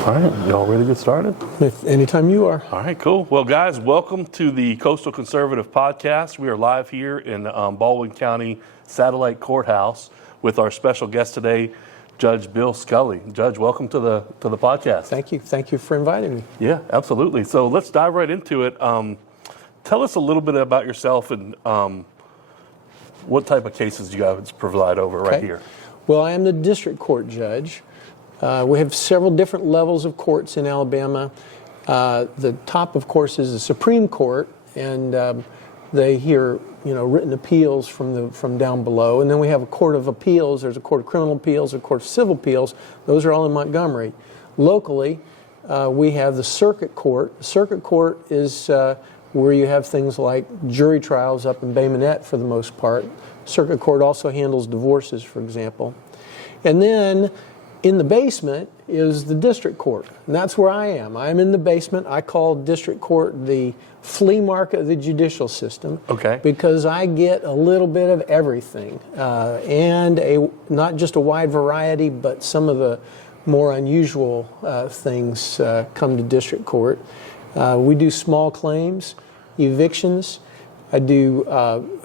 All right, y'all ready to get started? Anytime you are. All right, cool. Well, guys, welcome to the Coastal Conservative Podcast. We are live here in Baldwin County Satellite Courthouse with our special guest today, Judge Bill Scully. Judge, welcome to the podcast. Thank you. Thank you for inviting me. Yeah, absolutely. So let's dive right into it. Tell us a little bit about yourself and what type of cases you guys provide over right here. Well, I am the district court judge. We have several different levels of courts in Alabama. The top, of course, is the Supreme Court, and they hear written appeals from down below. And then we have a court of appeals. There's a court of criminal appeals, a court of civil appeals. Those are all in Montgomery. Locally, we have the circuit court. The circuit court is where you have things like jury trials up in Bay Minette for the most part. Circuit court also handles divorces, for example. And then in the basement is the district court, and that's where I am. I'm in the basement. I call district court the flea market of the judicial system. Okay. Because I get a little bit of everything, and not just a wide variety, but some of the more unusual things come to district court. We do small claims, evictions. I do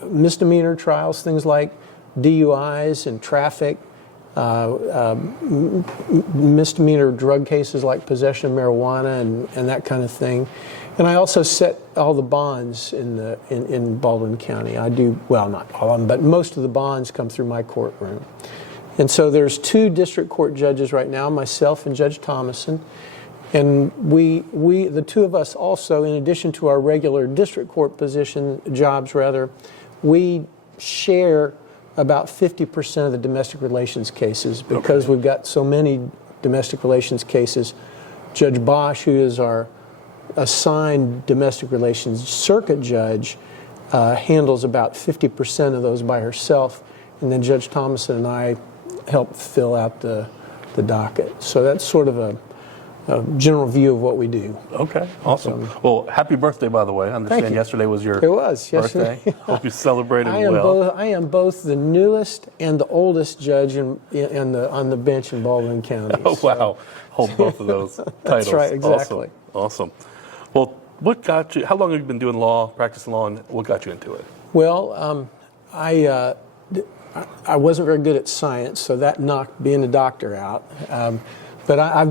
misdemeanor trials, things like DUIs and traffic, misdemeanor drug cases like possession of marijuana and that kind of thing. And I also set all the bonds in Baldwin County. I do, well, not all of them, but most of the bonds come through my courtroom. And so there's two district court judges right now, myself and Judge Thomason. And we, the two of us also, in addition to our regular district court jobs, we share about 50% of the domestic relations cases because we've got so many domestic relations cases. Judge Bosch, who is our assigned domestic relations circuit judge, handles about 50% of those by herself, and then Judge Thomason and I help fill out the docket. So that's sort of a general view of what we do. Okay, awesome. Well, happy birthday, by the way. I understand yesterday was your birthday. Hope you celebrated well. I am both the newest and the oldest judge on the bench in Baldwin County. Oh, so. Wow. Hold both of those titles. That's right, exactly. Awesome. Well, what got you, how long have you been doing law, practicing law, and what got you into it? Well, I wasn't very good at science, so that knocked being a doctor out. But I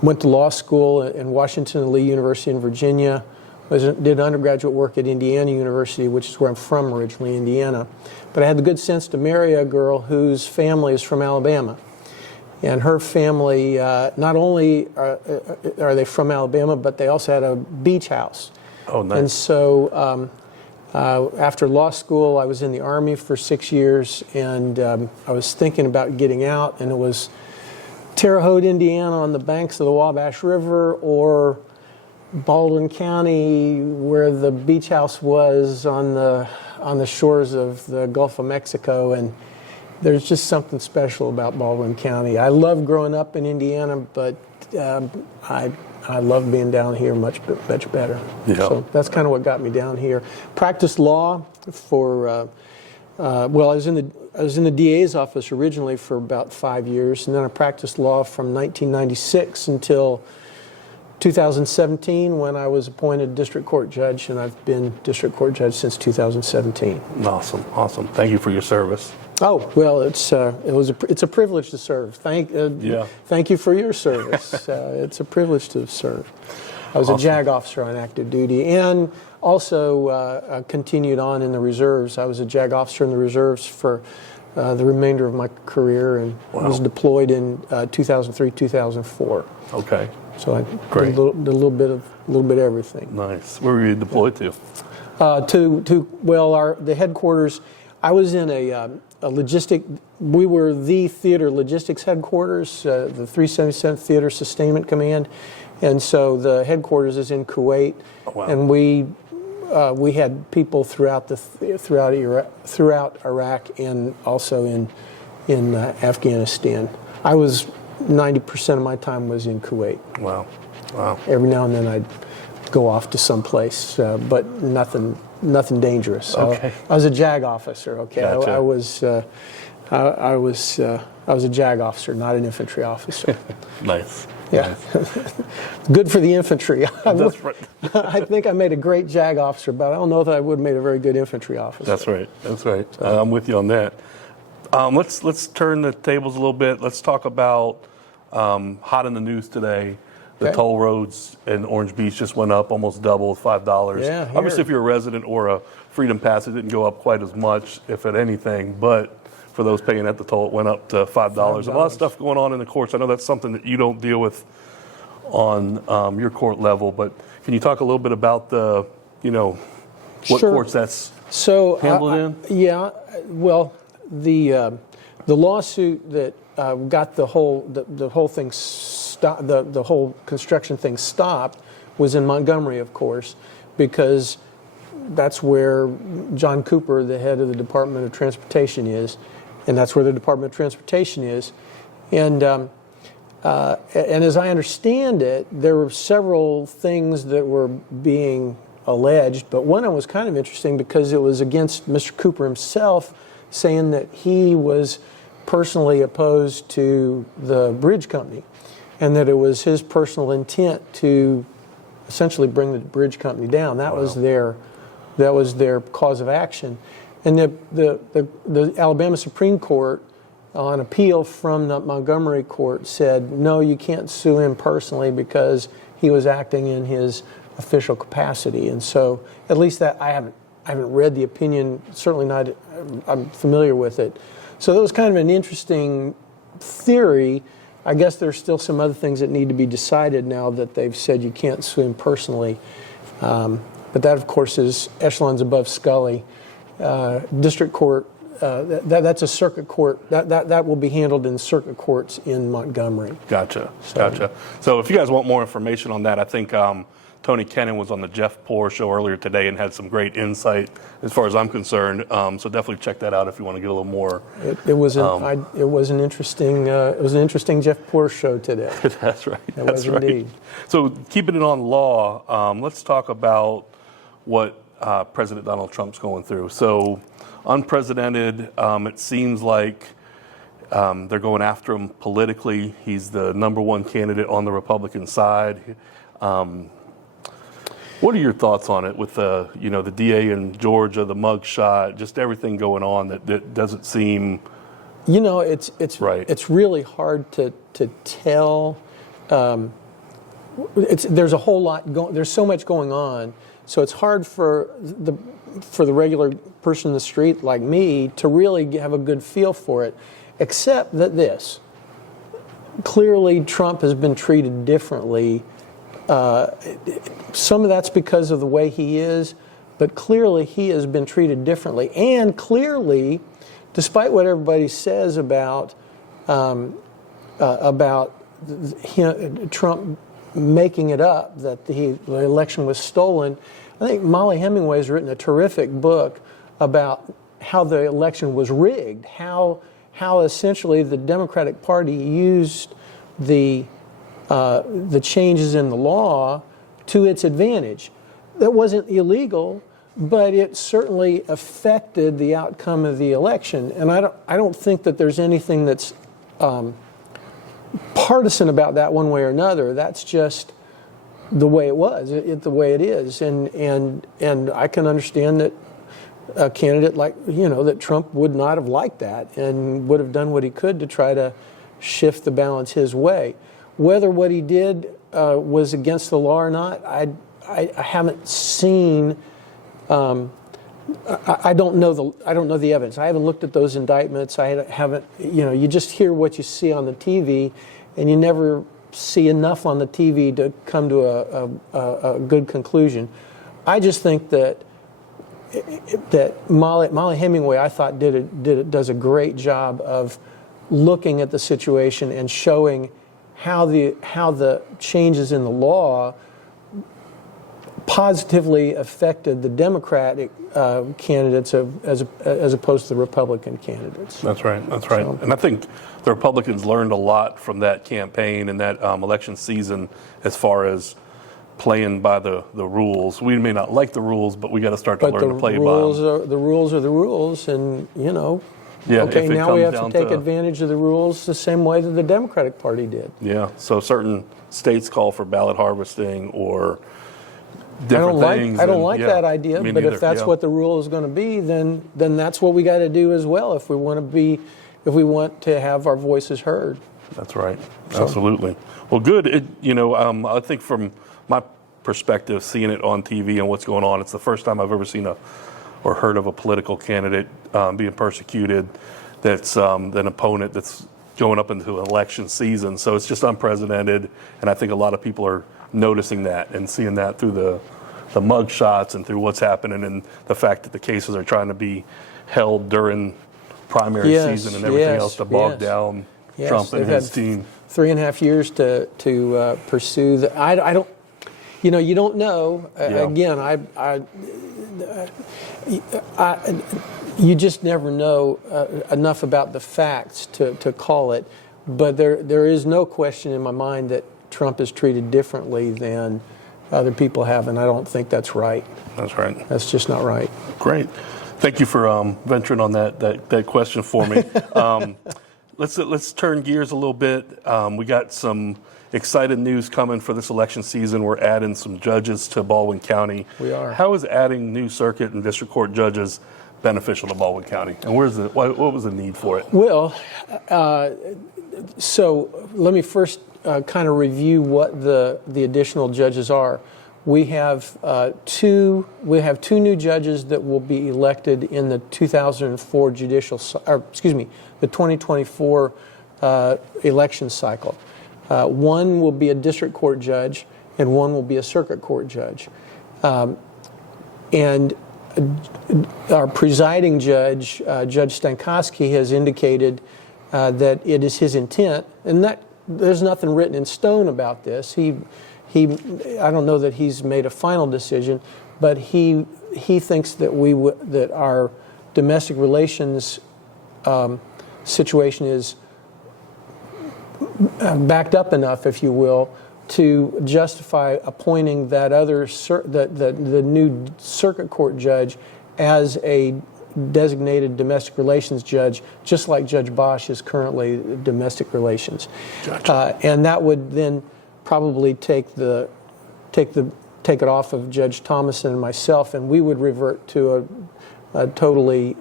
went to law school in Washington and Lee University in Virginia. Did undergraduate work at Indiana University, which is where I'm from originally, Indiana. But I had the good sense to marry a girl whose family is from Alabama. And her family, not only are they from Alabama, but they also had a beach house. Oh, nice. And so after law school, I was in the Army for 6 years, and I was thinking about getting out, and it was Terre Haute, Indiana, on the banks of the Wabash River, or Baldwin County, where the beach house was on the shores of the Gulf of Mexico. And there's just something special about Baldwin County. I loved growing up in Indiana, but I love being down here much better. Yeah. So that's kind of what got me down here. Practiced law for I was in the DA's office originally for about 5 years, and then I practiced law from 1996 until 2017 when I was appointed district court judge, and I've been district court judge since 2017. Awesome. Thank you for your service. Oh, well, it's a privilege to serve. Thank you for your service. It's a privilege to serve. I was a JAG officer on active duty, and also continued on in the reserves. I was a JAG officer in the reserves for the remainder of my career, and was deployed in 2003, 2004. Okay. So I did a little bit of everything. Nice. Where were you deployed to? The headquarters. I was in we were the theater logistics headquarters, the 377th Theater Sustainment Command, and so the headquarters is in Kuwait. Oh, wow. And we had people throughout Iraq and also in Afghanistan. I was 90% of my time was in Kuwait. Wow. Every now and then I'd go off to someplace, but nothing dangerous. Okay. I was a JAG officer. Okay. Gotcha. I I was a JAG officer, not an infantry officer. Nice. Yeah, Nice. good for the infantry. That's right. I think I made a great JAG officer, but I don't know that I would have made a very good infantry officer. That's right. That's right. I'm with you on that. Let's turn the tables a little bit. Let's talk about hot in the news today. The Okay. toll roads in Orange Beach just went up, almost doubled, $5. Yeah, here. Obviously, if you're a resident or a Freedom Pass, it didn't go up quite as much, if at anything. But for those paying at the toll, it went up to $5. A lot of stuff going on in the courts. I know that's something that you don't deal with on your court level, but can you talk a little bit about the, what Sure. courts that's So handled in? Yeah, well, the lawsuit that got the whole thing stopped, the whole construction thing stopped, was in Montgomery, of course, because that's where John Cooper, the head of the Department of Transportation, is, and that's where the Department of Transportation is, and as I understand it, there were several things that were being alleged, but one of them was kind of interesting because it was against Mr. Cooper himself, saying that he was personally opposed to the bridge company, and that it was his personal intent to essentially bring the bridge company down. That was their cause of action, and the Alabama Supreme Court, on appeal from the Montgomery court, said no, you can't sue him personally because he was acting in his official capacity. And so, at least that I haven't read the opinion. Certainly not. I'm familiar with it. So that was kind of an interesting theory. I guess there's still some other things that need to be decided now that they've said you can't sue him personally. But that, of course, is echelons above Scully. District court. That's a circuit court. That will be handled in circuit courts in Montgomery. Gotcha. So if you guys want more information on that, I think Tony Kennan was on the Jeff Poor show earlier today and had some great insight as far as I'm concerned. So definitely check that out if you want to get a little more. It was an interesting Jeff Poor show today. That's right. It That's was right. indeed. So keeping it on law, let's talk about what President Donald Trump's going through. So unprecedented. It seems like they're going after him politically. He's the number one candidate on the Republican side. What are your thoughts on it with the DA in Georgia, the mugshot, just everything going on that doesn't seem it's right? It's really hard to tell. There's a whole lot going. There's so much going on, so it's hard for the regular person in the street like me to really have a good feel for it. Except that clearly Trump has been treated differently. Some of that's because of the way he is, but clearly he has been treated differently. And clearly, despite what everybody says about Trump making it up, that the election was stolen, I think Molly Hemingway's written a terrific book about how the election was rigged, how essentially the Democratic Party used the changes in the law to its advantage. That wasn't illegal, but it certainly affected the outcome of the election. And I don't think that there's anything that's partisan about that one way or another. That's just the way it was, the way it is. And I can understand that a candidate that Trump would not have liked that and would have done what he could to try to shift the balance his way. Whether what he did was against the law or not, I haven't seen. I don't know the evidence. I haven't looked at those indictments. I haven't. You just hear what you see on the TV, and you never see enough on the TV to come to a good conclusion. I just think that Molly Hemingway, I thought, does a great job of looking at the situation and showing how the changes in the law positively affected the Democratic candidates as opposed to the Republican candidates. That's right. So, and I think the Republicans learned a lot from that campaign and that election season as far as playing by the rules. We may not like the rules, but we got to start to learn to play by them. The rules are the rules, and Yeah, Okay, if it now we comes have to down take to- advantage of the rules the same way that the Democratic Party did. Yeah, so certain states call for ballot harvesting or I different don't things. I don't and, like yeah, that idea, me but neither, if that's yeah. what the rule is going to be, then that's what we got to do as well if we want to have our voices heard. That's right. Absolutely. Well, good. I think from my perspective, seeing it on TV and what's going on, it's the first time I've ever seen or heard of a political candidate being persecuted that's an opponent that's going up into election season. So it's just unprecedented, and I think a lot of people are noticing that and seeing that through the mug shots and through what's happening and the fact that the cases are trying to be held during primary Yes, season and everything yes, else to bog yes. down Yes, Trump and they've his had team. 3.5 years to pursue the. I don't. You don't know. Yeah. Again, you just never know enough about the facts to call it. But there is no question in my mind that Trump is treated differently than other people have, and I don't think that's right. That's right. That's just not right. Great. Thank you for venturing on that question for me. Let's turn gears a little bit. We got some excited news coming for this election season. We're adding some judges to Baldwin County. We are. How is adding new circuit and district court judges beneficial to Baldwin County? And what was the need for it? Well, so let me first kind of review what the additional judges are. We have two new judges that will be elected in the 2004 the 2024 election cycle. One will be a district court judge, and one will be a circuit court judge. And our presiding judge, Judge Stankowski, has indicated that it is his intent, and that there's nothing written in stone about this. I don't know that he's made a final decision, but he thinks that that our domestic relations situation is backed up enough, if you will, to justify appointing that the new circuit court judge as a designated domestic relations judge, just like Judge Bosch is currently domestic relations. Gotcha. And that would then probably take it off of Judge Thomason and myself, and we would revert to a totally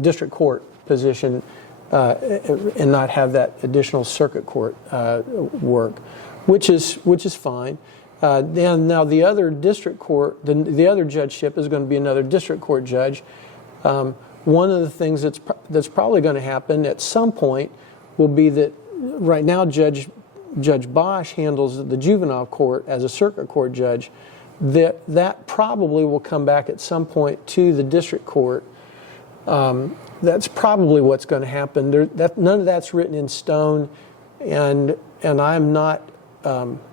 district court position and not have that additional circuit court work, which is fine. Now the other district court, the other judgeship is going to be another district court judge. One of the things that's probably going to happen at some point will be that right now Judge Bosch handles the juvenile court as a circuit court judge. That probably will come back at some point to the district court. That's probably what's going to happen. None of that's written in stone, and I'm not. I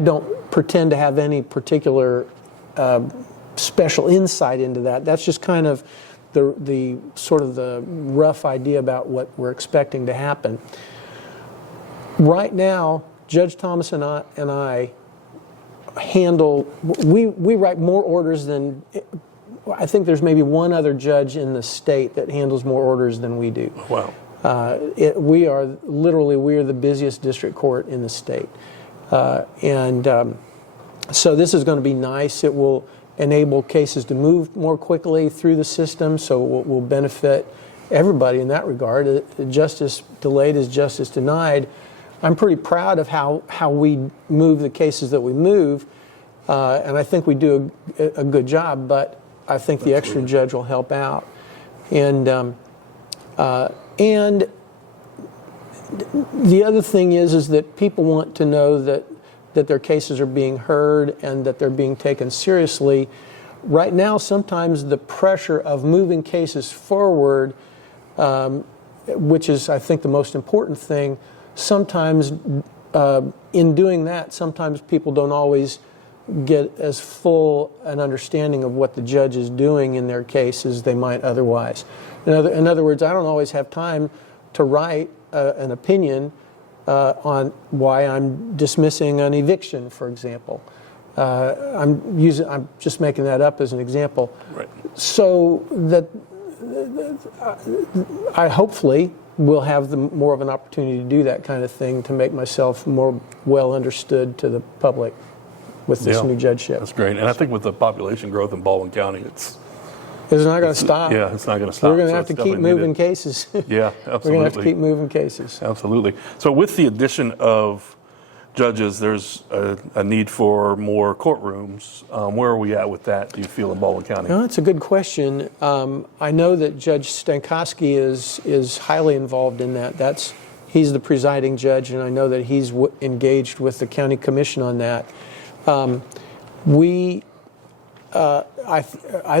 don't pretend to have any particular special insight into that. That's just kind of the sort of the rough idea about what we're expecting to happen. Right now, Judge Thomas and I handle. We write more orders than. I think there's maybe one other judge in the state that handles more orders than we do. Wow. We are the busiest district court in the state. So this is going to be nice. It will enable cases to move more quickly through the system, so it will benefit everybody in that regard. Justice delayed is justice denied. I'm pretty proud of how we move the cases that we move, and I think we do a good job, but I think the extra judge will help out. And the other thing is that people want to know that their cases are being heard and that they're being taken seriously. Right now, sometimes the pressure of moving cases forward, which is, I think, the most important thing, sometimes in doing that, sometimes people don't always get as full an understanding of what the judge is doing in their case as they might otherwise. In other words, I don't always have time to write an opinion on why I'm dismissing an eviction, for example. I'm just making that up as an example. Right. So that I hopefully will have more of an opportunity to do that kind of thing to make myself more well understood to the public with this new judgeship. That's great. And I think with the population growth in Baldwin County, it's not going to stop. Yeah, it's not going to stop. We're going to so have to it's keep definitely moving needed. cases. Yeah, absolutely. We're going to have to keep moving cases. Absolutely. So with the addition of judges, there's a need for more courtrooms. Where are we at with that, do you feel, in Baldwin County? Well, that's a good question. I know that Judge Stankowski is highly involved in that. He's the presiding judge, and I know that he's engaged with the county commission on that. I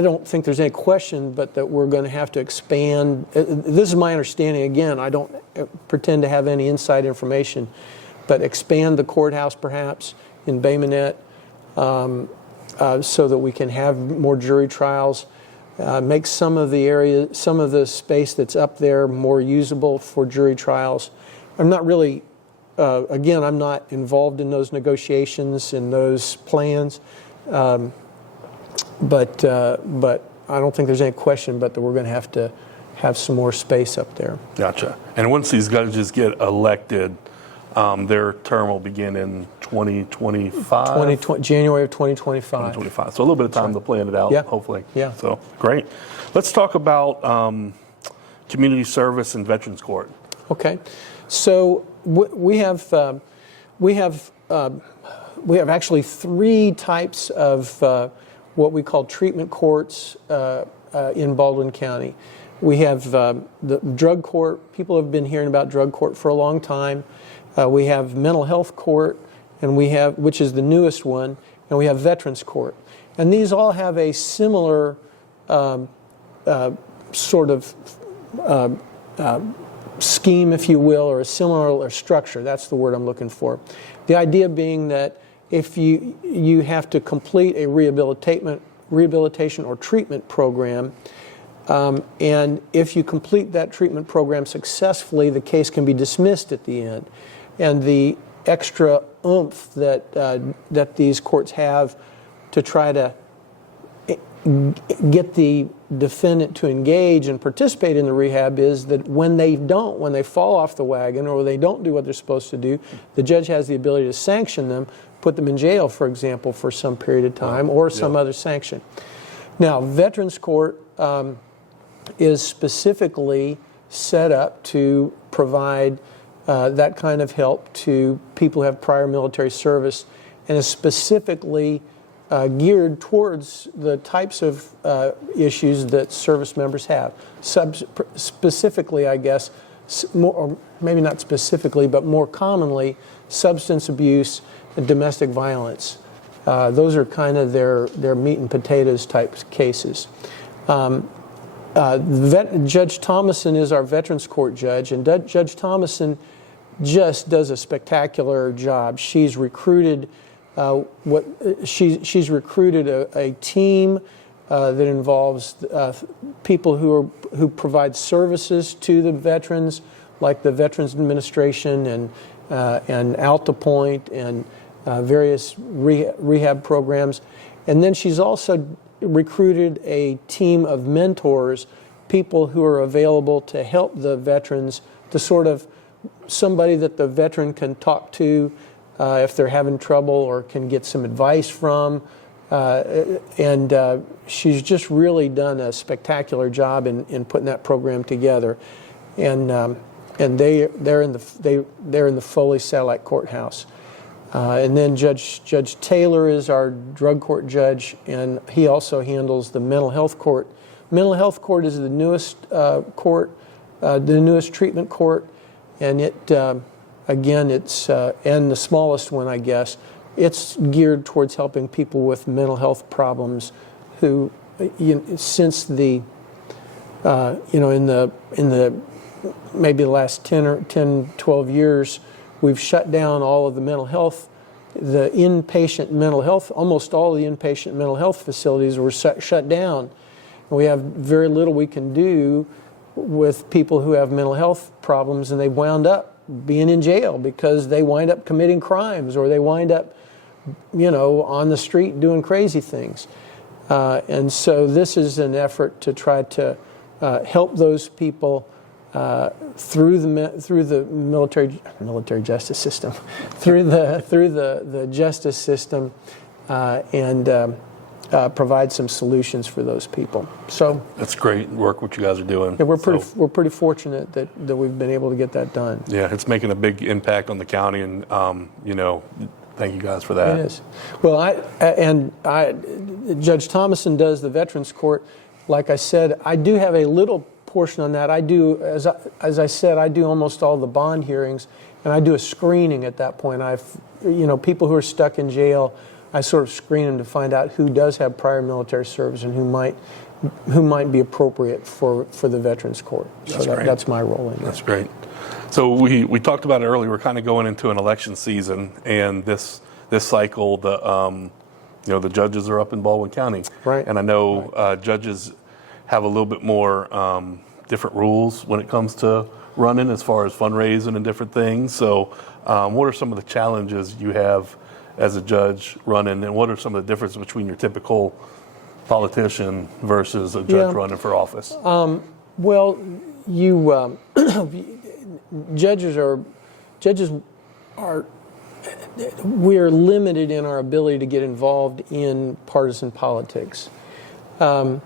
don't think there's any question but that we're going to have to expand. This is my understanding. Again, I don't pretend to have any inside information, but expand the courthouse perhaps in Bay Minette so that we can have more jury trials, make some of the space that's up there more usable for jury trials. I'm not really, again, I'm not involved in those negotiations and those plans. But I don't think there's any question but that we're going to have some more space up there. Gotcha. And once these judges get elected, their term will begin in 2025? January of 2025. 2025. So a little bit of time to plan it out, hopefully. Yeah. So great. Let's talk about community service and Veterans Court. Okay. So we have actually three types of what we call treatment courts in Baldwin County. We have the drug court. People have been hearing about drug court for a long time. We have mental health court, and which is the newest one, and we have Veterans Court. And these all have a similar sort of scheme, if you will, or a similar structure. That's the word I'm looking for. The idea being that if you have to complete a rehabilitation or treatment program, and if you complete that treatment program successfully, the case can be dismissed at the end. And the extra oomph that these courts have to try to get the defendant to engage and participate in the rehab is that when they fall off the wagon or they don't do what they're supposed to do, the judge has the ability to sanction them, put them in jail, for example, for some period of time or some other sanction. Now, Veterans Court is specifically set up to provide that kind of help to people who have prior military service, and is specifically geared towards the types of issues that service members have. Specifically, I guess, or maybe not specifically, but more commonly, substance abuse and domestic violence. Those are kind of their meat and potatoes type cases. Judge Thomason is our Veterans Court judge, and Judge Thomason just does a spectacular job. She's recruited she's recruited a team that involves people who provide services to the veterans, like the Veterans Administration and Alta Point and various rehab programs. And then she's also recruited a team of mentors, people who are available to help the veterans, to sort of somebody that the veteran can talk to if they're having trouble or can get some advice from. And she's just really done a spectacular job in putting that program together. And they're in the Foley Satellite Courthouse. And then Judge Taylor is our drug court judge, and he also handles the mental health court. Mental health court is the newest court, the newest treatment court, and again, it's and the smallest one, I guess. It's geared towards helping people with mental health problems who, since the, in the maybe the last 10, 12 years, we've shut down all of the mental health, the inpatient mental health, almost all the inpatient mental health facilities were shut down. And we have very little we can do with people who have mental health problems, and they wound up being in jail because they wind up committing crimes, or they wind up on the street doing crazy things. And so this is an effort to try to help those people through the military justice system, through the justice system, and provide some solutions for those people. So that's great work what you guys are doing. Yeah, we're pretty fortunate that we've been able to get that done. Yeah, it's making a big impact on the county, and thank you guys for that. It is. Well, Judge Thomason does the Veterans Court. Like I said, I do have a little portion on that. I do, as I said, I do almost all the bond hearings, and I do a screening at that point. People who are stuck in jail, I sort of screen them to find out who does have prior military service and who might be appropriate for the Veterans Court. That's my role in that. That's great. So we talked about it earlier. We're kind of going into an election season, and this cycle, the judges are up in Baldwin County, right? And I know judges have a little bit more different rules when it comes to running, as far as fundraising and different things. So, what are some of the challenges you have as a judge running, and what are some of the differences between your typical politician versus a judge running for office? Well, judges are we're limited in our ability to get involved in partisan politics. Let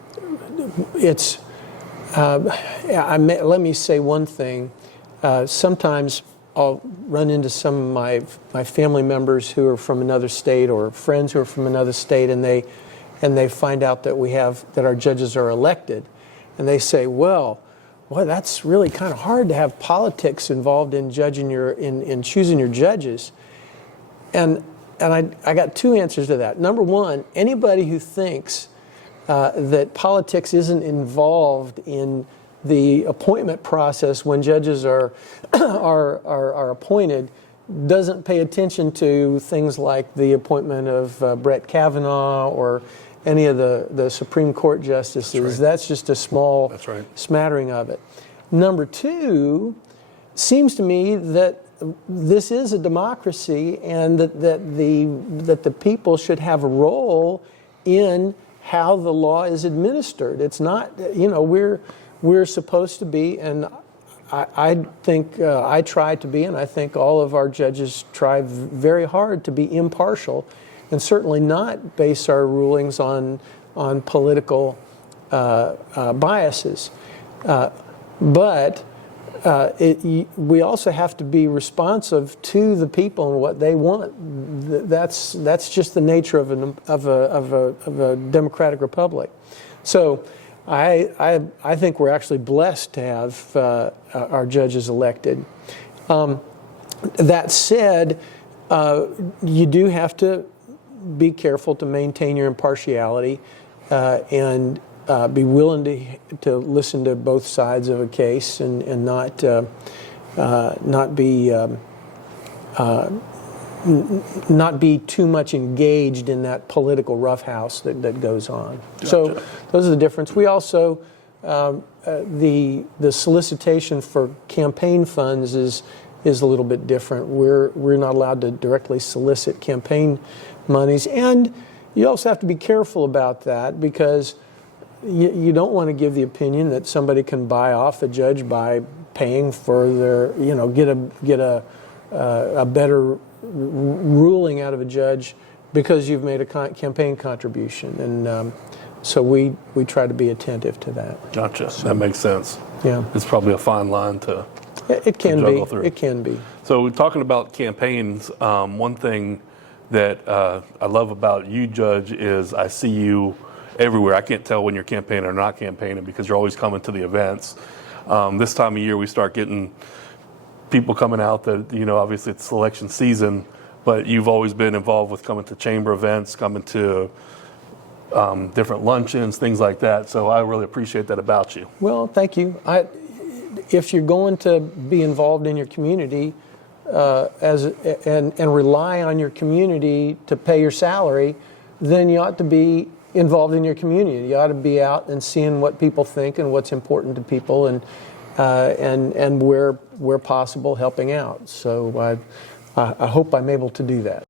me say one thing. Sometimes I'll run into some of my family members who are from another state, or friends who are from another state, and they find out that our judges are elected, and they say, well, that's really kind of hard to have politics involved in choosing your judges. And I got two answers to that. Number one, anybody who thinks that politics isn't involved in the appointment process when judges are appointed doesn't pay attention to things like the appointment of Brett Kavanaugh or any of the Supreme Court justices. That's right. That's just a small smattering of it. Number two, seems to me that this is a democracy, and that the people should have a role in how the law is administered. It's not, we're supposed to be, and I think I try to be, and I think all of our judges try very hard to be impartial, and certainly not base our rulings on political biases. But we also have to be responsive to the people and what they want. That's just the nature of a democratic republic. So I think we're actually blessed to have our judges elected. That said, you do have to be careful to maintain your impartiality and be willing to listen to both sides of a case, and not be too much engaged in that political roughhouse that goes on. Gotcha. So those are the difference. We also the solicitation for campaign funds is a little bit different. We're not allowed to directly solicit campaign monies, and you also have to be careful about that, because you don't want to give the opinion that somebody can buy off a judge by paying for their, get a better ruling out of a judge because you've made a campaign contribution, and so we try to be attentive to that. Gotcha. That makes sense. Yeah, it's probably a fine line to. It can be. It can be. So talking about campaigns, one thing that I love about you, Judge, is I see you everywhere. I can't tell when you're campaigning or not campaigning, because you're always coming to the events. This time of year, we start getting people coming out that, obviously it's election season, but you've always been involved with coming to chamber events, coming to different luncheons, things like that. So I really appreciate that about you. Well, thank you. If you're going to be involved in your community and rely on your community to pay your salary, then you ought to be involved in your community. You ought to be out and seeing what people think and what's important to people, and where possible, helping out. So I hope I'm able to do that.